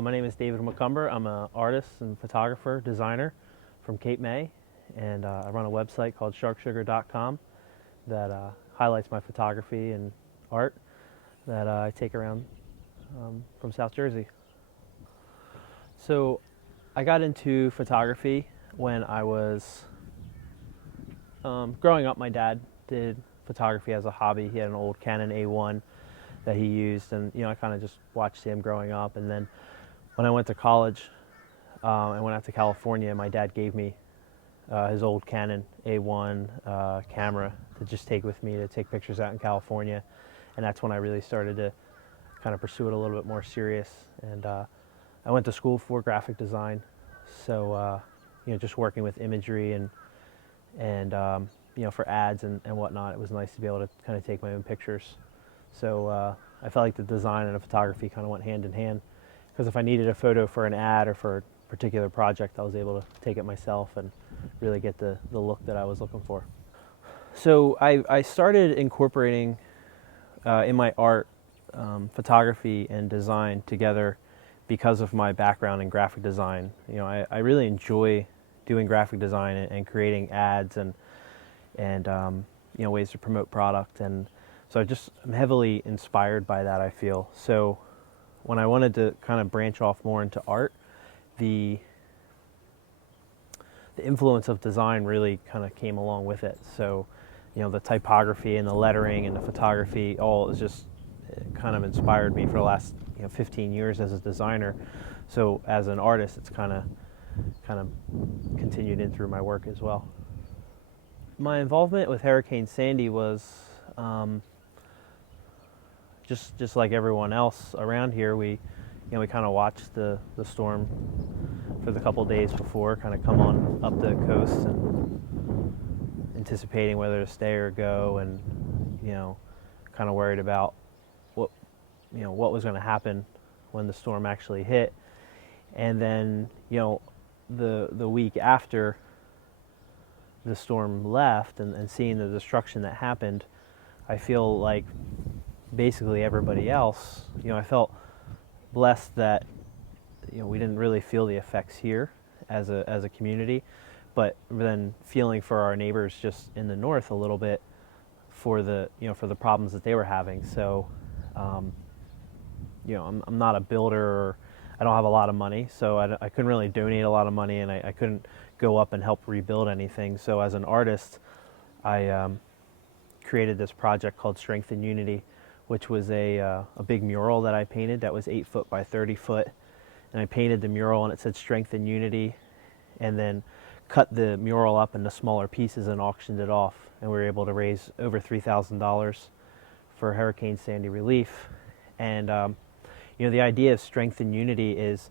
My name is David Macomber. I'm an artist and photographer, designer from Cape May, and I run a website called sharksugar.com that highlights my photography and art that I take around from South Jersey. So I got into photography when I was growing up. My dad did photography as a hobby. He had an old Canon A1 that he used, and I kind of just watched him growing up. And then when I went to college, I went out to California. My dad gave me his old Canon A1 camera to just take with me to take pictures out in California, and that's when I really started to kind of pursue it a little bit more serious. And I went to school for graphic design, so just working with imagery and for ads and whatnot, it was nice to be able to kind of take my own pictures. So I felt like the design and the photography kind of went hand in hand, because if I needed a photo for an ad or for a particular project, I was able to take it myself and really get the look that I was looking for. So I started incorporating in my art photography and design together because of my background in graphic design. I really enjoy doing graphic design and creating ads and ways to promote product, and so I'm heavily inspired by that, I feel. So when I wanted to kind of branch off more into art, the influence of design really kind of came along with it. So the typography and the lettering and the photography all is just kind of inspired me for the last 15 years as a designer. So as an artist, it's kind of continued in through my work as well. My involvement with Hurricane Sandy was just like everyone else around here. We kind of watched the storm for the couple days before kind of come on up the coast, and anticipating whether to stay or go, and kind of worried about what was going to happen when the storm actually hit. And then the week after the storm left and seeing the destruction that happened, I feel like basically everybody else, I felt blessed that we didn't really feel the effects here as a community, but then feeling for our neighbors just in the north a little bit for the problems that they were having. So I'm not a builder, or I don't have a lot of money, so I couldn't really donate a lot of money, and I couldn't go up and help rebuild anything. So as an artist, I created this project called Strength and Unity, which was a big mural that I painted that was 8 foot by 30 foot. And I painted the mural and it said Strength and Unity, and then cut the mural up into smaller pieces and auctioned it off. And we were able to raise over $3,000 for Hurricane Sandy relief. And the idea of strength and unity is,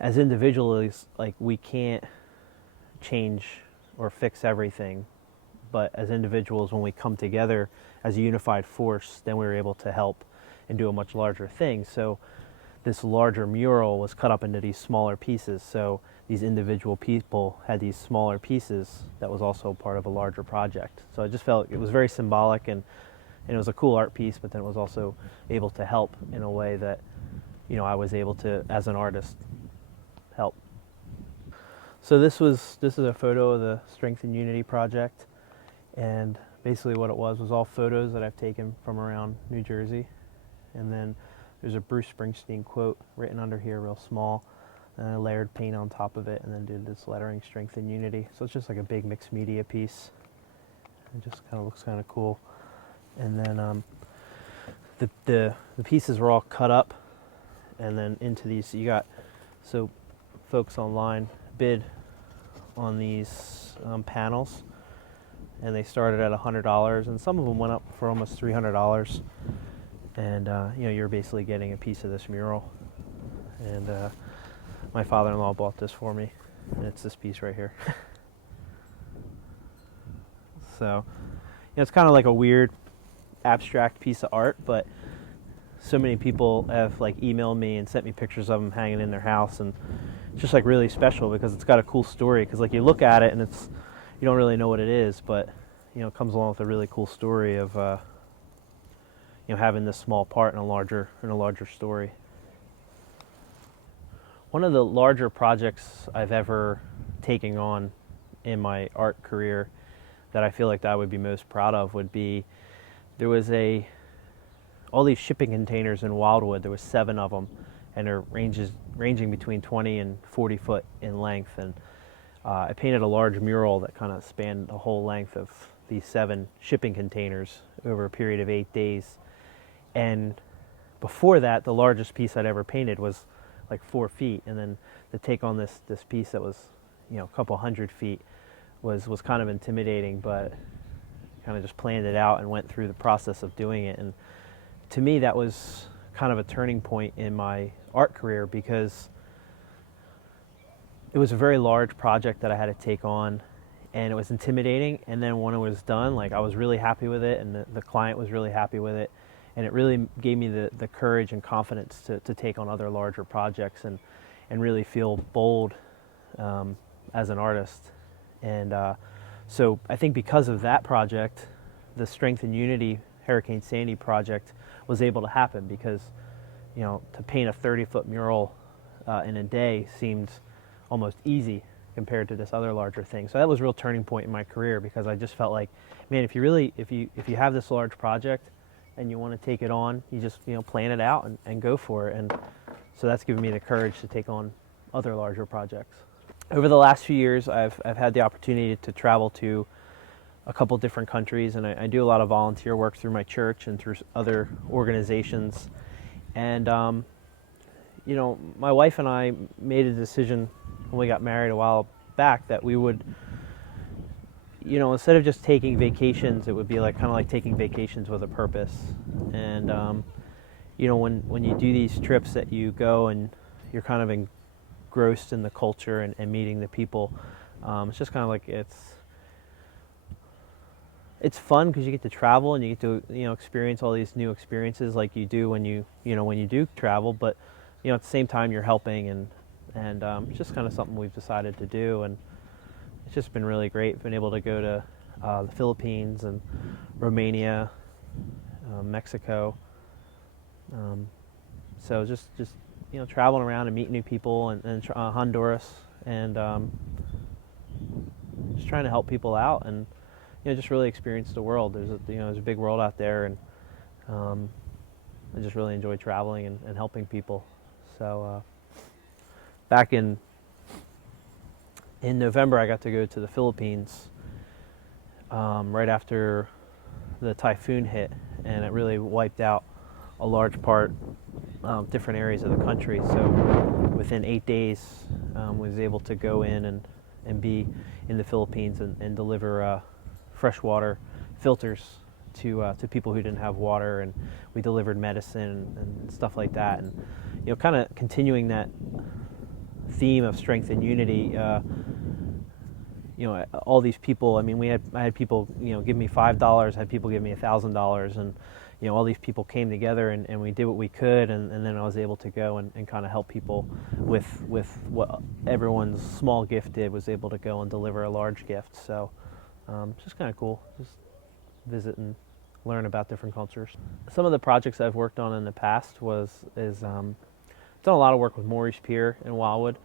as individuals, like, we can't change or fix everything, but as individuals, when we come together as a unified force, then we were able to help and do a much larger thing. So this larger mural was cut up into these smaller pieces. So these individual people had these smaller pieces that was also part of a larger project. So I just felt it was very symbolic, and it was a cool art piece, but then it was also able to help in a way that I was able to, as an artist, help. So this is a photo of the Strength and Unity project, and basically what it was all photos that I've taken from around New Jersey. And then there's a Bruce Springsteen quote written under here real small, and I layered paint on top of it, and then did this lettering, Strength and Unity. So it's just like a big mixed media piece. It just kind of looks kind of cool. And then the pieces were all cut up and then into these. So folks online bid on these panels, and they started at $100, and some of them went up for almost $300. And you're basically getting a piece of this mural. And my father-in-law bought this for me, and it's this piece right here. So it's kind of like a weird abstract piece of art, but so many people have emailed me and sent me pictures of them hanging in their house, and it's just really special because it's got a cool story. Because you look at it and you don't really know what it is, but it comes along with a really cool story of having this small part in a larger story. One of the larger projects I've ever taken on in my art career that I feel like that I would be most proud of would be, there was all these shipping containers in Wildwood. There was 7 of them, and they're ranging between 20 and 40 foot in length. And I painted a large mural that kind of spanned the whole length of these 7 shipping containers over a period of 8 days. And before that, the largest piece I'd ever painted was like 4 feet. And then to take on this piece that was, a couple 100 feet was kind of intimidating, but kind of just planned it out and went through the process of doing it. And to me, that was kind of a turning point in my art career, because it was a very large project that I had to take on, and it was intimidating. And then when it was done, like, I was really happy with it, and the client was really happy with it, and it really gave me the courage and confidence to take on other larger projects and really feel bold as an artist. And so I think because of that project, the Strength and Unity Hurricane Sandy project was able to happen, because to paint a 30-foot mural in a day seemed almost easy compared to this other larger thing. So that was a real turning point in my career, because I just felt like, man, if you have this large project and you want to take it on, you just plan it out and go for it. And so that's given me the courage to take on other larger projects. Over the last few years, I've had the opportunity to travel to a couple different countries, and I do a lot of volunteer work through my church and through other organizations. And my wife and I made a decision when we got married a while back that we would, instead of just taking vacations, it would be kind of like taking vacations with a purpose. And when you do these trips that you go and you're kind of engrossed in the culture and meeting the people, it's just kind of like it's fun, because you get to travel and you get to experience all these new experiences like you do when you do travel. But at the same time, you're helping, and it's just kind of something we've decided to do, and it's just been really great. Been able to go to the Philippines and Romania, Mexico. So just traveling around and meeting new people, and Honduras, and just trying to help people out, and just really experience the world. There's a big world out there, and I just really enjoy traveling and helping people. So back in November, I got to go to the Philippines right after the typhoon hit, and it really wiped out a large part of different areas of the country. So within 8 days, was able to go in and be in the Philippines and deliver freshwater filters to people who didn't have water, and we delivered medicine and stuff like that. And kind of continuing that theme of strength and unity. All these people. I mean, I had people give me $5, I had people give me $1,000, and all these people came together and we did what we could, and then I was able to go and kind of help people with what everyone's small gift did, was able to go and deliver a large gift. So it's just kind of cool, just visit and learn about different cultures. Some of the projects I've worked on in the past is done a lot of work with Maurice Pier in Wildwood,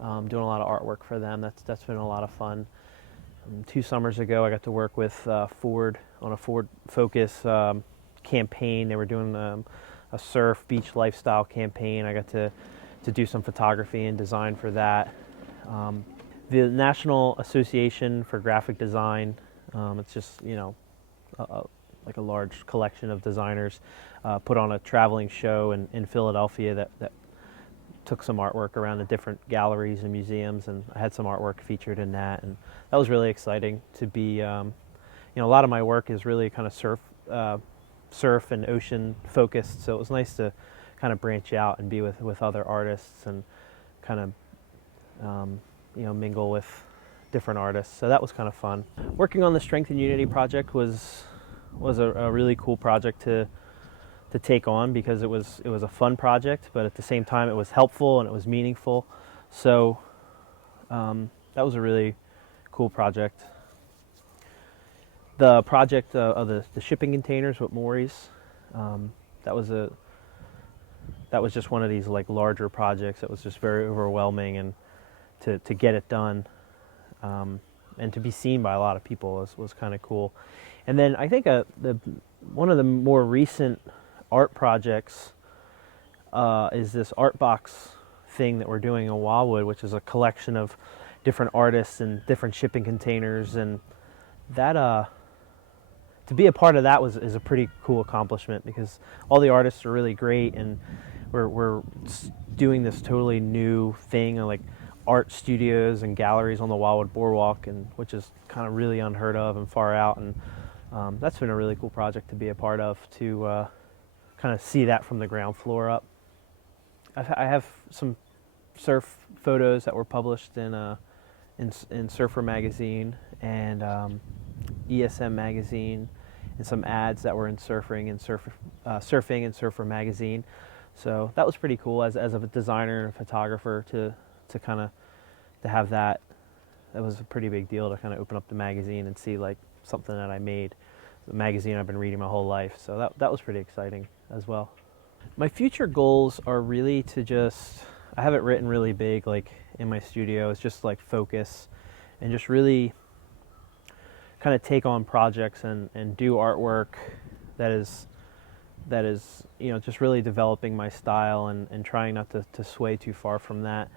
doing a lot of artwork for them. That's been a lot of fun. 2 summers ago, I got to work with Ford on a Ford Focus campaign. They were doing a surf beach lifestyle campaign. I got to do some photography and design for that. The National Association for Graphic Design, it's just like a large collection of designers, put on a traveling show in Philadelphia that took some artwork around the different galleries and museums, and I had some artwork featured in that, and that was really exciting to be. A lot of my work is really kind of surf and ocean focused, so it was nice to kind of branch out and be with other artists and kind of mingle with different artists. So that was kind of fun. Working on the Strength and Unity project was a really cool project to take on, because it was a fun project, but at the same time it was helpful and it was meaningful. So that was a really cool project. The project of the shipping containers with Maurice, that was that was just one of these like larger projects that was just very overwhelming, and to get it done, and to be seen by a lot of people was kind of cool. And then I think one of the more recent art projects is this art box thing that we're doing in Wildwood, which is a collection of different artists and different shipping containers, and that to be a part of that is a pretty cool accomplishment, because all the artists are really great, and we're doing this totally new thing, like art studios and galleries on the Wildwood Boardwalk, and which is kind of really unheard of and far out, and that's been a really cool project to be a part of, to kind of see that from the ground floor up. I have some surf photos that were published in Surfer magazine and ESM magazine, and some ads that were in Surfing and Surfer magazine. So that was pretty cool as a designer and a photographer to kind of to have that. That was a pretty big deal to kind of open up the magazine and see like something that I made, the magazine I've been reading my whole life. So that was pretty exciting as well. My future goals are really to just, I have it written really big like in my studio, it's just like focus and just really kind of take on projects and do artwork that is just really developing my style and trying not to sway too far from that,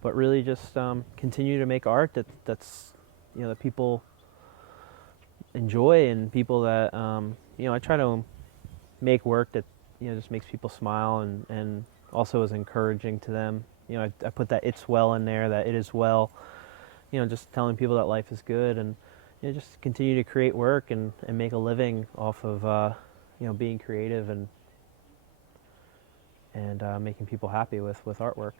but really just continue to make art that's that people enjoy, and people that I try to make work that just makes people smile and also is encouraging to them. I put that "it's well" in there, that it is well, just telling people that life is good, and just continue to create work and make a living off of being creative and making people happy with artwork.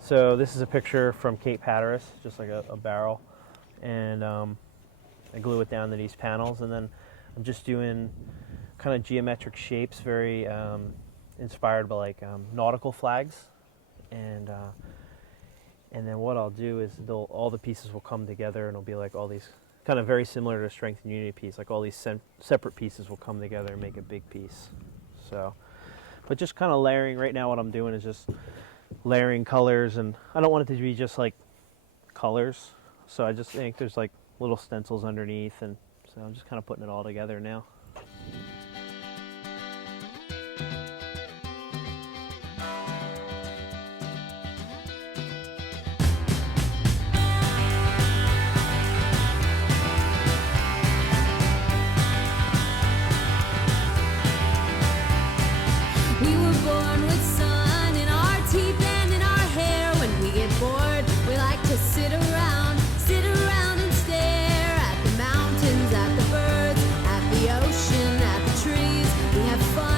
So this is a picture from Cape Hatteras, just like a barrel, and I glue it down to these panels, and then I'm just doing kind of geometric shapes, very inspired by like nautical flags, and then what I'll do is all the pieces will come together, and it'll be like all these kind of very similar to a Strength and Unity piece, like all these separate pieces will come together and make a big piece. So, but just kind of layering. Right now what I'm doing is just layering colors, and I don't want it to be just like colors, so I just think there's like little stencils underneath, and so I'm just kind of putting it all together now. Sit around and stare at the mountains, at the birds, at the ocean, at the trees. We have fun.